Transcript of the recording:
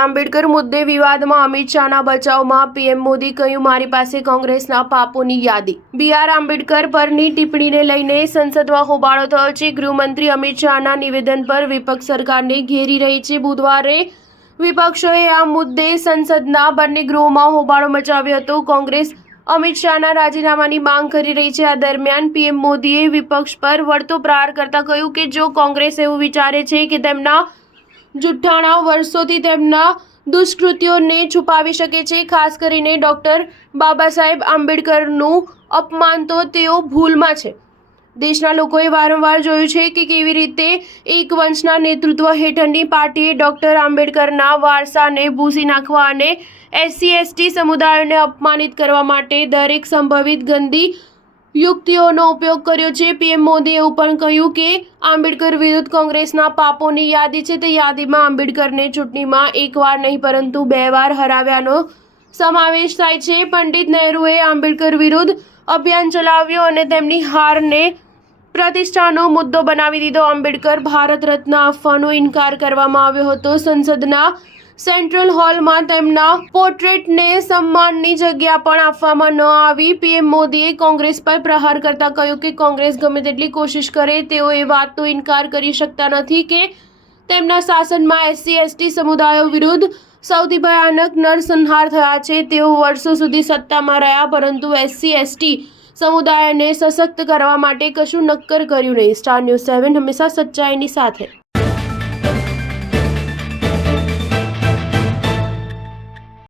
આંબેડકર મુદ્દે વિવાદમાં અમિત શાહના બચાવમાં પીએમ મોદી કહ્યું, મારી પાસે કોંગ્રેસના પાપોની યાદી। બી.આર. આંબેડકર પરની ટિપ્પણીને લઈને સંસદમાં હોબાળો થયો છે। ગૃહમંત્રી અમિત શાહના નિવેદન પર વિપક્ષ સરકારને ઘેરી રહી છે। બુધવારે વિપક્ષોએ આ મુદ્દે સંસદના બંને ગૃહોમાં હોબાળો મચાવ્યો હતો। કોંગ્રેસ અમિત શાહના રાજીનામાની માંગ કરી રહી છે। આ દરમિયાન પીએમ મોદીએ વિપક્ષ પર વળતો પ્રહાર કરતા કહ્યું કે જો કોંગ્રેસ એવું વિચારે છે કે તેમના જુઠ્ઠાણા વર્ષોથી તેમના દુષ્કૃત્યોને છુપાવી શકે છે, ખાસ કરીને ડૉક્ટર બાબા સાહેબ આંબેડકરનું અપમાન, તો તેઓ ભૂલમાં છે। દેશના લોકોએ વારંવાર જોયું છે કે કેવી રીતે એક વંશના નેતૃત્વ હેઠળની પાર્ટીએ ડૉક્ટર આંબેડકરના વારસાને ભૂંસી નાખવા અને SC/ST સમુદાયોને અપમાનિત કરવા માટે દરેક સંભવિત ગંદી યુક્તિઓનો ઉપયોગ કર્યો છે। પીએમ મોદીએ એવું પણ કહ્યું કે આંબેડકર વિરુદ્ધ કોંગ્રેસના પાપોની યાદી છે। તે યાદીમાં આંબેડકરને ચૂંટણીમાં એકવાર નહીં પરંતુ 2 વાર હરાવ્યાનો સમાવેશ થાય છે। પંડિત નહેરુએ આંબેડકર વિરુદ્ધ અભિયાન ચલાવ્યું અને તેમની હારને પ્રતિષ્ઠાનો મુદ્દો બનાવી દીધો। આંબેડકર ભારત રત્ન આપવાનો ઇનકાર કરવામાં આવ્યો હતો। સંસદના સેન્ટ્રલ હોલમાં તેમના પોર્ટ્રેટને સન્માનની જગ્યા પણ આપવામાં ન આવી। પીએમ મોદીએ કોંગ્રેસ પર પ્રહાર કરતા કહ્યું કે કોંગ્રેસ ગમે તેટલી કોશિશ કરે, તેઓ એ વાતનો ઇનકાર કરી શકતા નથી કે તેમના શાસનમાં SC/ST સમુદાયો વિરુદ્ધ સૌથી ભયાનક નરસંહાર થયા છે। તેઓ વર્ષો સુધી સત્તામાં રહ્યા પરંતુ SC/ST સમુદાયને સશક્ત કરવા માટે કશું નક્કર કર્યું નહીં। સ્ટાર ન્યૂઝ 7 હંમેશા સચ્ચાઈની સાથે।